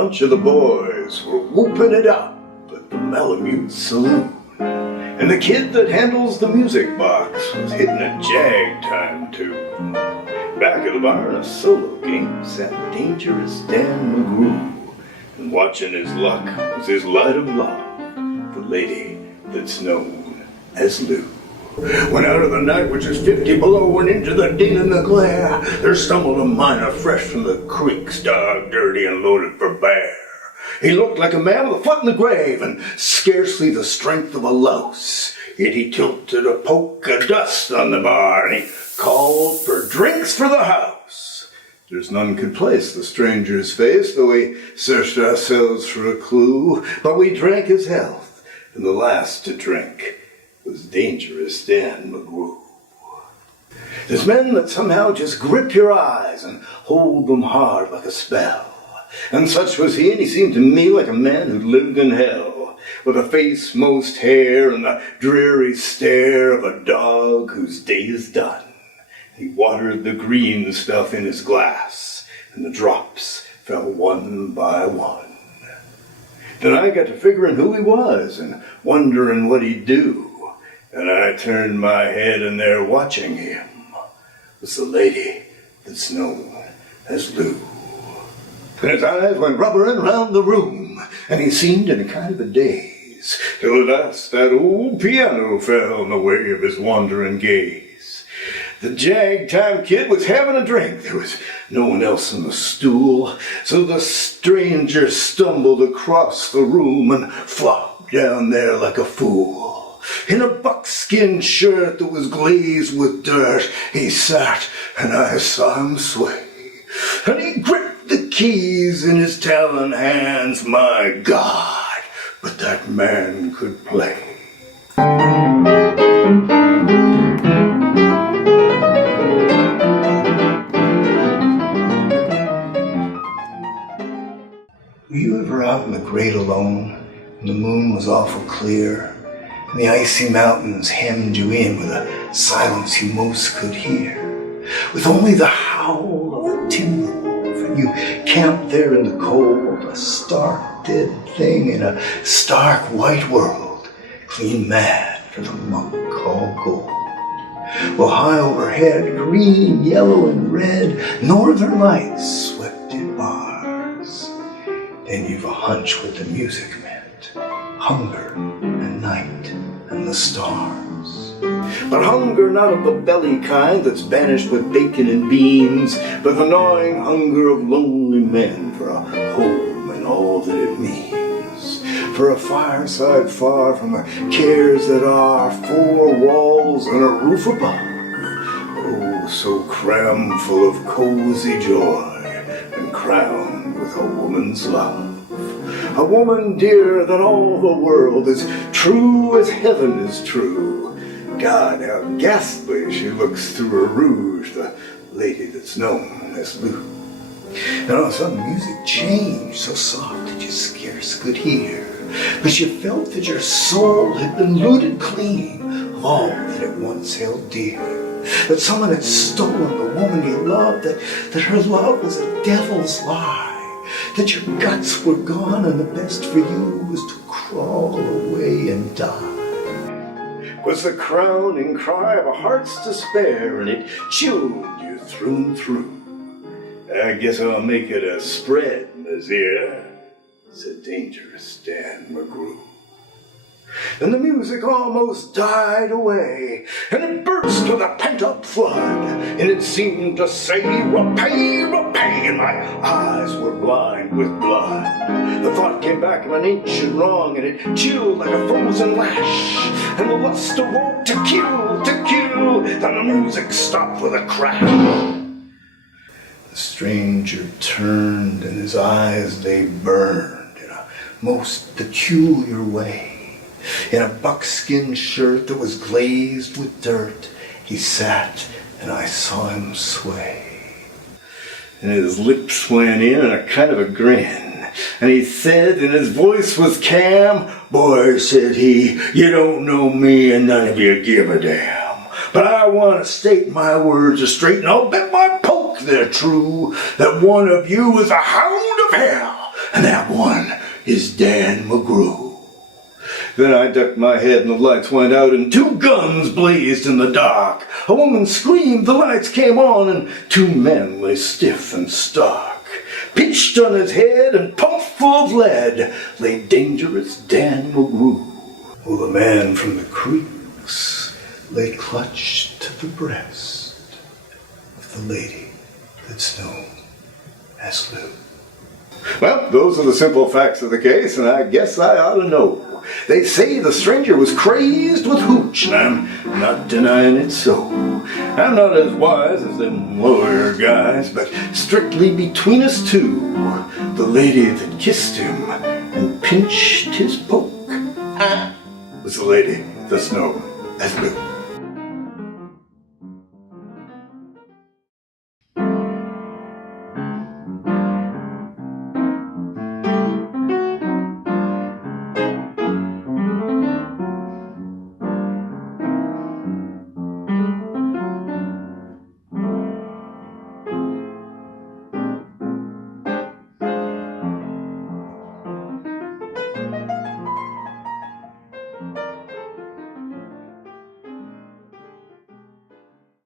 bunch of the boys were whooping it up at the Malamute Saloon. And the kid that handles the music box was hitting a jag time tune. Back at the bar in a solo game sat Dangerous Dan McGrew, and watching his luck was his light of love, the lady that's known as Lou. When out of the night, which is 50 below, and into the din and the glare, there stumbled a miner fresh from the creeks, dog dirty and loaded for bear. He looked like a man with a foot in the grave, and scarcely the strength of a louse. Yet he tilted a poke of dust on the bar, and he called for drinks for the house. There's none could place the stranger's face, though we searched ourselves for a clue. But we drank his health, and the last to drink was Dangerous Dan McGrew. There's men that somehow just grip your eyes and hold them hard like a spell. And such was he, and he seemed to me like a man who'd lived in hell, with a face most hair and the dreary stare of a dog whose day is done. He watered the green stuff in his glass, and the drops fell one by one. Then I got to figuring who he was and wondering what he'd do. And I turned my head, and there watching him was the lady that's known as Lou. And his eyes went rubbering round the room, and he seemed in a kind of a daze, till at last that old piano fell in the way of his wandering gaze. The jag-time kid was having a drink. There was no one else on the stool, so the stranger stumbled across the room and flopped down there like a fool. In a buckskin shirt that was glazed with dirt, he sat, and I saw him sway. And he gripped the keys in his talon hands. My God, but that man could play. Were you ever out in the great alone, and the moon was awful clear, and the icy mountains hemmed you in with a silence you most could hear, with only the howl of the timber wolf, and you camped there in the cold, a stark dead thing in a stark white world, clean mad for the monk called gold. Well, high overhead, green, yellow, and red, northern lights swept in bars. Then you've a hunch what the music meant, hunger and night and the stars. But hunger not of the belly kind that's banished with bacon and beans, but the gnawing hunger of lonely men for a home and all that it means, for a fireside far from the cares that are, four walls and a roof above. Oh, so crammed full of cozy joy and crowned with a woman's love. A woman dearer than all the world, as true as heaven is true. God, how ghastly she looks through her rouge, the lady that's known as Lou. And all of a sudden the music changed, so soft that you scarce could hear. But you felt that your soul had been looted clean of all that it once held dear. That someone had stolen the woman you loved, that her love was a devil's lie. That your guts were gone and the best for you was to crawl away and die. Was the crowning cry of a heart's despair, and it chilled you through and through. I guess I'll make it a spread, Nazir, said Dangerous Dan McGrew. And the music almost died away, and it burst with a pent-up flood, and it seemed to say, repay, repay, and my eyes were blind with blood. The thought came back of an ancient wrong, and it chilled like a frozen lash, and the lust awoke to kill, then the music stopped with a crash. The stranger turned, and his eyes they burned in a most peculiar way. In a buckskin shirt that was glazed with dirt, he sat, and I saw him sway. And his lips went in a kind of a grin, and he said, and his voice was calm, "Boy," said he, "you don't know me, and none of you give a damn. But I want to state my words straight, and I'll bet my poke they're true, that one of you is a hound of hell, and that one is Dan McGrew. Then I ducked my head and the lights went out and two guns blazed in the dark. A woman screamed, the lights came on, and two men lay stiff and stark. Pitched on his head and pumped full of lead lay dangerous Dan McGrew, while the man from the creeks lay clutched to the breast of the lady that's known as Lou. Well, those are the simple facts of the case, and I guess I ought to know. They say the stranger was crazed with hooch, and I'm not denying it so. I'm not as wise as them lawyer guys, but strictly between us two, the lady that kissed him and pinched his poke was the lady that's known as Lou.